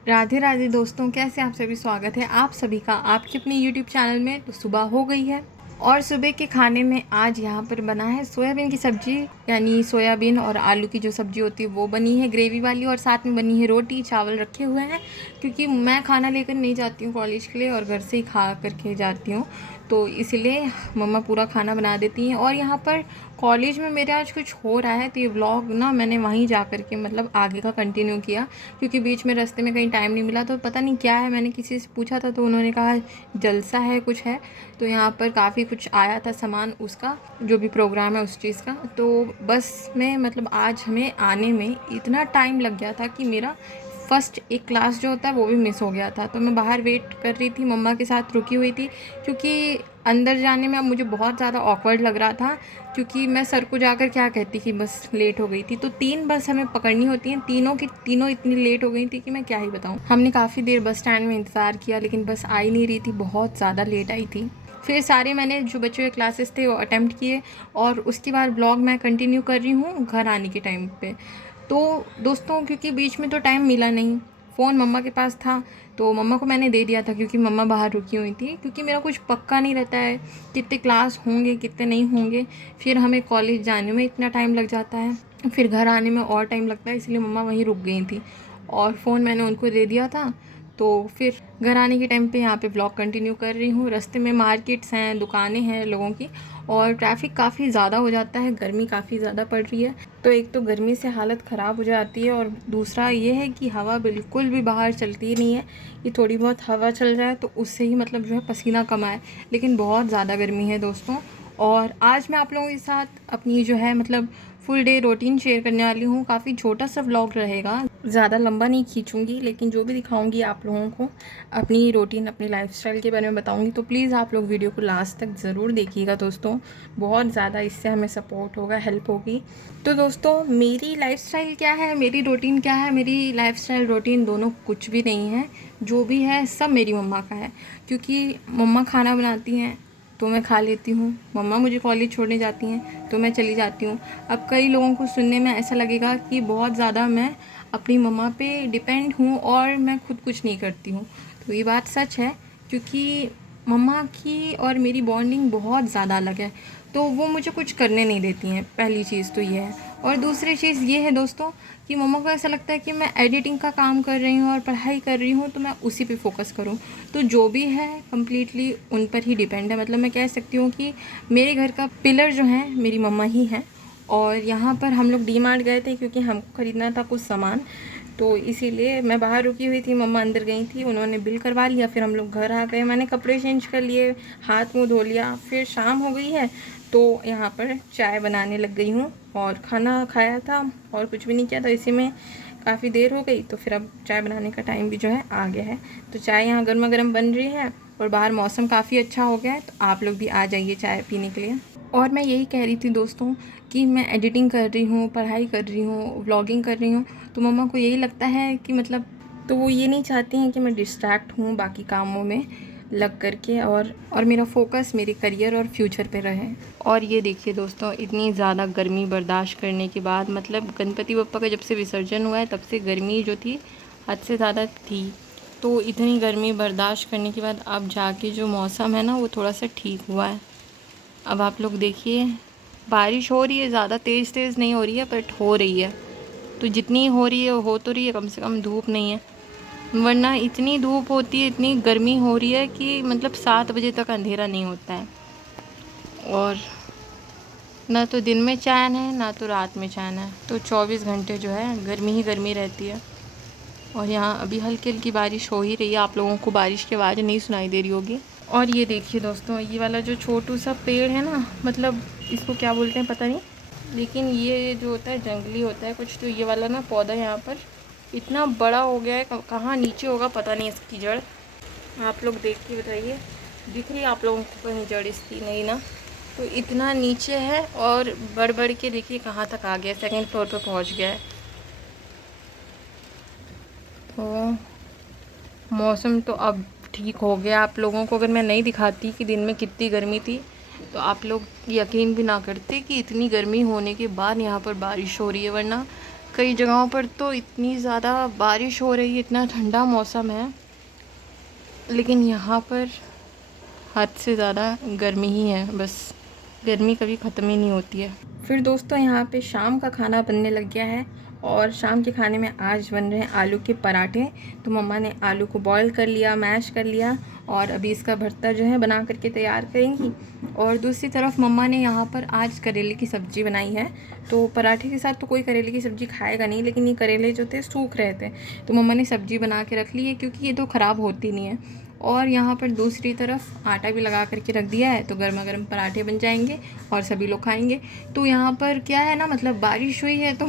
राधे राधे दोस्तों, कैसे आप सभी। स्वागत है आप सभी का आपके अपने यूट्यूब चैनल में। तो सुबह हो गई है और सुबह के खाने में आज यहाँ पर बना है सोयाबीन की सब्जी, यानी सोयाबीन और आलू की जो सब्जी होती है वो बनी है ग्रेवी वाली, और साथ में बनी है रोटी चावल रखे हुए हैं। क्योंकि मैं खाना लेकर नहीं जाती हूँ कॉलेज के लिए और घर से ही खा करके जाती हूँ, तो इसलिए मम्मा पूरा खाना बना देती हैं। और यहाँ पर कॉलेज में मेरे आज कुछ हो रहा है, तो ये व्लॉग ना मैंने वहीं जा कर के मतलब आगे का कंटिन्यू किया, क्योंकि बीच में रास्ते में कहीं टाइम नहीं मिला। तो पता नहीं क्या है, मैंने किसी से पूछा था तो उन्होंने कहा जलसा है कुछ है। तो यहाँ पर काफ़ी कुछ आया था सामान, उसका जो भी प्रोग्राम है उस चीज़ का। तो बस में मतलब आज हमें आने में इतना टाइम लग गया था कि मेरा फर्स्ट एक क्लास जो होता है वो भी मिस हो गया था। तो मैं बाहर वेट कर रही थी, मम्मा के साथ रुकी हुई थी, क्योंकि अंदर जाने में अब मुझे बहुत ज़्यादा ऑकवर्ड लग रहा था। क्योंकि मैं सर को जाकर क्या कहती कि बस लेट हो गई थी। तो 3 बस हमें पकड़नी होती हैं, तीनों की तीनों इतनी लेट हो गई थी कि मैं क्या ही बताऊँ। हमने काफ़ी देर बस स्टैंड में इंतज़ार किया, लेकिन बस आ ही नहीं रही थी, बहुत ज़्यादा लेट आई थी। फिर सारे मैंने जो बचे हुए क्लासेस थे वो अटेम्प्ट किए, और उसके बाद ब्लॉग मैं कंटिन्यू कर रही हूँ घर आने के टाइम पे। तो दोस्तों क्योंकि बीच में तो टाइम मिला नहीं, फ़ोन मम्मा के पास था तो मम्मा को मैंने दे दिया था, क्योंकि मम्मा बाहर रुकी हुई थी। क्योंकि मेरा कुछ पक्का नहीं रहता है कितने क्लास होंगे कितने नहीं होंगे, फिर हमें कॉलेज जाने में इतना टाइम लग जाता है, फिर घर आने में और टाइम लगता है, इसलिए मम्मा वहीं रुक गई थी और फ़ोन मैंने उनको दे दिया था। तो फिर घर आने के टाइम पे यहाँ पे ब्लॉग कंटिन्यू कर रही हूँ। रास्ते में मार्केट्स हैं, दुकानें हैं लोगों की, और ट्रैफिक काफ़ी ज़्यादा हो जाता है, गर्मी काफ़ी ज़्यादा पड़ रही है। तो एक तो गर्मी से हालत ख़राब हो जाती है, और दूसरा ये है कि हवा बिल्कुल भी बाहर चलती ही नहीं है। ये थोड़ी बहुत हवा चल जाए तो उससे ही मतलब जो है पसीना कम आए, लेकिन बहुत ज़्यादा गर्मी है दोस्तों। और आज मैं आप लोगों के साथ अपनी जो है मतलब फुल डे रूटीन शेयर करने वाली हूँ। काफ़ी छोटा सा व्लॉग रहेगा, ज़्यादा लंबा नहीं खींचूँगी, लेकिन जो भी दिखाऊँगी आप लोगों को अपनी रूटीन अपनी लाइफस्टाइल के बारे में बताऊँगी। तो प्लीज़ आप लोग वीडियो को लास्ट तक ज़रूर देखिएगा दोस्तों, बहुत ज़्यादा इससे हमें सपोर्ट होगा, हेल्प होगी। तो दोस्तों मेरी लाइफस्टाइल क्या है, मेरी रूटीन क्या है, मेरी लाइफस्टाइल रूटीन दोनों कुछ भी नहीं है। जो भी है सब मेरी मम्मा का है, क्योंकि मम्मा खाना बनाती हैं तो मैं खा लेती हूँ, मम्मा मुझे कॉलेज छोड़ने जाती हैं तो मैं चली जाती हूँ। अब कई लोगों को सुनने में ऐसा लगेगा कि बहुत ज़्यादा मैं अपनी मम्मा पे डिपेंड हूँ और मैं खुद कुछ नहीं करती हूँ, तो ये बात सच है। क्योंकि मम्मा की और मेरी बॉन्डिंग बहुत ज़्यादा अलग है, तो वो मुझे कुछ करने नहीं देती हैं, पहली चीज़ तो ये है। और दूसरी चीज़ ये है दोस्तों कि मम्मा को ऐसा लगता है कि मैं एडिटिंग का काम कर रही हूँ और पढ़ाई कर रही हूँ, तो मैं उसी पे फोकस करूँ। तो जो भी है कम्प्लीटली उन पर ही डिपेंड है। मतलब मैं कह सकती हूँ कि मेरे घर का पिलर जो है मेरी मम्मा ही हैं। और यहाँ पर हम लोग डी मार्ट गए थे क्योंकि हमको ख़रीदना था कुछ सामान, तो इसीलिए मैं बाहर रुकी हुई थी, मम्मा अंदर गई थी, उन्होंने बिल करवा लिया, फिर हम लोग घर आ गए। मैंने कपड़े चेंज कर लिए, हाथ मुँह धो लिया, फिर शाम हो गई है तो यहाँ पर चाय बनाने लग गई हूँ। और खाना खाया था और कुछ भी नहीं किया था, इसी में काफ़ी देर हो गई, तो फिर अब चाय बनाने का टाइम भी जो है आ गया है। तो चाय यहाँ गर्मा गर्म बन रही है और बाहर मौसम काफ़ी अच्छा हो गया है, तो आप लोग भी आ जाइए चाय पीने के लिए। और मैं यही कह रही थी दोस्तों कि मैं एडिटिंग कर रही हूँ, पढ़ाई कर रही हूँ, व्लॉगिंग कर रही हूँ, तो मम्मा को यही लगता है कि मतलब, तो वो ये नहीं चाहती हैं कि मैं डिस्ट्रैक्ट हूँ बाकी कामों में लग करके, और मेरा फोकस मेरे करियर और फ्यूचर पे रहे। और ये देखिए दोस्तों, इतनी ज़्यादा गर्मी बर्दाश्त करने के बाद, मतलब गणपति बप्पा का जब से विसर्जन हुआ है तब से गर्मी जो थी हद से ज़्यादा थी। तो इतनी गर्मी बर्दाश्त करने के बाद अब जाके जो मौसम है ना वो थोड़ा सा ठीक हुआ है। अब आप लोग देखिए, बारिश हो रही है, ज़्यादा तेज़ तेज़ नहीं हो रही है बट हो रही है। तो जितनी हो रही है हो तो रही है, कम से कम धूप नहीं है, वरना इतनी धूप होती है, इतनी गर्मी हो रही है कि मतलब 7 बजे तक अंधेरा नहीं होता है। और ना तो दिन में चैन है ना तो रात में चैन है, तो 24 घंटे जो है गर्मी ही गर्मी रहती है। और यहाँ अभी हल्की हल्की बारिश हो ही रही है, आप लोगों को बारिश की आवाज़ नहीं सुनाई दे रही होगी। और ये देखिए दोस्तों, ये वाला जो छोटू सा पेड़ है ना, मतलब इसको क्या बोलते हैं पता नहीं, लेकिन ये जो होता है जंगली होता है कुछ, तो ये वाला ना पौधा यहाँ पर इतना बड़ा हो गया है, कहाँ नीचे होगा पता नहीं इसकी जड़। आप लोग देख के बताइए, दिख रही है आप लोगों को कहीं जड़ इसकी? नहीं ना। तो इतना नीचे है और बढ़ बढ़ के देखिए कहाँ तक आ गया, 2nd फ्लोर पे पहुँच गया है। तो मौसम तो अब ठीक हो गया। आप लोगों को अगर मैं नहीं दिखाती कि दिन में कितनी गर्मी थी, तो आप लोग यकीन भी ना करते कि इतनी गर्मी होने के बाद यहाँ पर बारिश हो रही है, वरना कई जगहों पर तो इतनी ज़्यादा बारिश हो रही है, इतना ठंडा मौसम है, लेकिन यहाँ पर हद से ज़्यादा गर्मी ही है। बस गर्मी कभी ख़त्म ही नहीं होती है। फिर दोस्तों यहाँ पे शाम का खाना बनने लग गया है और शाम के खाने में आज बन रहे हैं आलू के पराठे। तो मम्मा ने आलू को बॉईल कर लिया, मैश कर लिया और अभी इसका भरता जो है बना करके तैयार करेंगी। और दूसरी तरफ मम्मा ने यहाँ पर आज करेले की सब्ज़ी बनाई है। तो पराठे के साथ तो कोई करेले की सब्ज़ी खाएगा नहीं, लेकिन ये करेले जो थे सूख रहे थे, तो मम्मा ने सब्ज़ी बना के रख ली है क्योंकि ये तो ख़राब होती नहीं है। और यहाँ पर दूसरी तरफ आटा भी लगा करके रख दिया है, तो गर्मा गर्म पराठे बन जाएंगे और सभी लोग खाएंगे। तो यहाँ पर क्या है ना, मतलब बारिश हुई है तो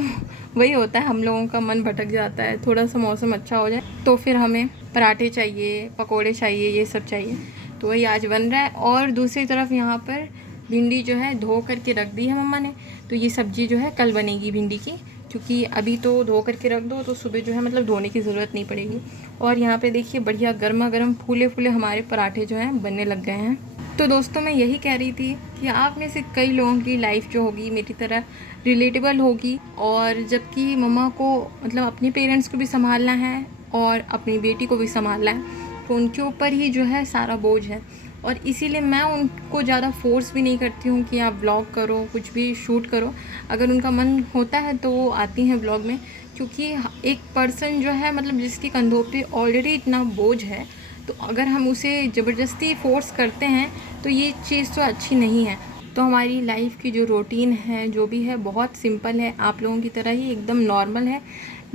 वही होता है, हम लोगों का मन भटक जाता है। थोड़ा सा मौसम अच्छा हो जाए तो फिर हमें पराठे चाहिए, पकोड़े चाहिए, ये सब चाहिए। तो वही आज बन रहा है। और दूसरी तरफ यहाँ पर भिंडी जो है धो करके रख दी है मम्मा ने। तो ये सब्ज़ी जो है कल बनेगी भिंडी की, क्योंकि अभी तो धो करके रख दो तो सुबह जो है मतलब धोने की ज़रूरत नहीं पड़ेगी। और यहाँ पे देखिए बढ़िया गर्मा गर्म फूले फूले हमारे पराठे जो हैं बनने लग गए हैं। तो दोस्तों मैं यही कह रही थी कि आप में से कई लोगों की लाइफ जो होगी मेरी तरह रिलेटेबल होगी, और जबकि मम्मा को मतलब अपने पेरेंट्स को भी संभालना है और अपनी बेटी को भी संभालना है, तो उनके ऊपर ही जो है सारा बोझ है। और इसीलिए मैं उनको ज़्यादा फोर्स भी नहीं करती हूँ कि आप व्लॉग करो, कुछ भी शूट करो। अगर उनका मन होता है तो वो आती हैं व्लॉग में, क्योंकि एक पर्सन जो है मतलब जिसके कंधों पे ऑलरेडी इतना बोझ है, तो अगर हम उसे ज़बरदस्ती फोर्स करते हैं तो ये चीज़ तो अच्छी नहीं है। तो हमारी लाइफ की जो रूटीन है जो भी है बहुत सिंपल है, आप लोगों की तरह ही एकदम नॉर्मल है,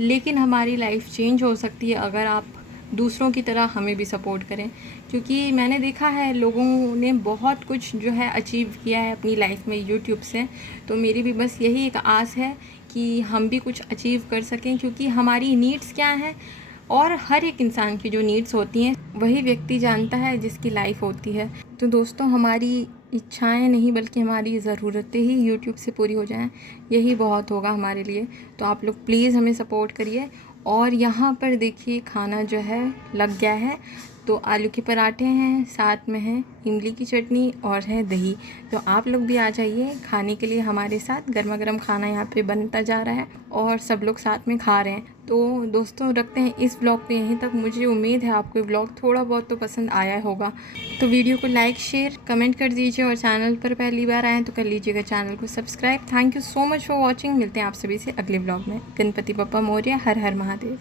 लेकिन हमारी लाइफ चेंज हो सकती है अगर आप दूसरों की तरह हमें भी सपोर्ट करें। क्योंकि मैंने देखा है लोगों ने बहुत कुछ जो है अचीव किया है अपनी लाइफ में यूट्यूब से। तो मेरी भी बस यही एक आस है कि हम भी कुछ अचीव कर सकें, क्योंकि हमारी नीड्स क्या हैं और हर एक इंसान की जो नीड्स होती हैं वही व्यक्ति जानता है जिसकी लाइफ होती है। तो दोस्तों हमारी इच्छाएं नहीं बल्कि हमारी ज़रूरतें ही यूट्यूब से पूरी हो जाएं, यही बहुत होगा हमारे लिए। तो आप लोग प्लीज़ हमें सपोर्ट करिए। और यहाँ पर देखिए खाना जो है लग गया है। तो आलू के पराठे हैं, साथ में है इमली की चटनी और है दही। तो आप लोग भी आ जाइए खाने के लिए हमारे साथ। गर्मा गर्म खाना यहाँ पे बनता जा रहा है और सब लोग साथ में खा रहे हैं। तो दोस्तों रखते हैं इस ब्लॉग पे यहीं तक। मुझे उम्मीद है आपको ब्लॉग थोड़ा बहुत तो पसंद आया होगा। तो वीडियो को लाइक, शेयर, कमेंट कर दीजिए और चैनल पर पहली बार आएँ तो कर लीजिएगा चैनल को subscribe. Thank you so much for watching. मिलते हैं आप सभी से अगले ब्लॉग में। गणपति बप्पा मोरया। हर हर महादेव।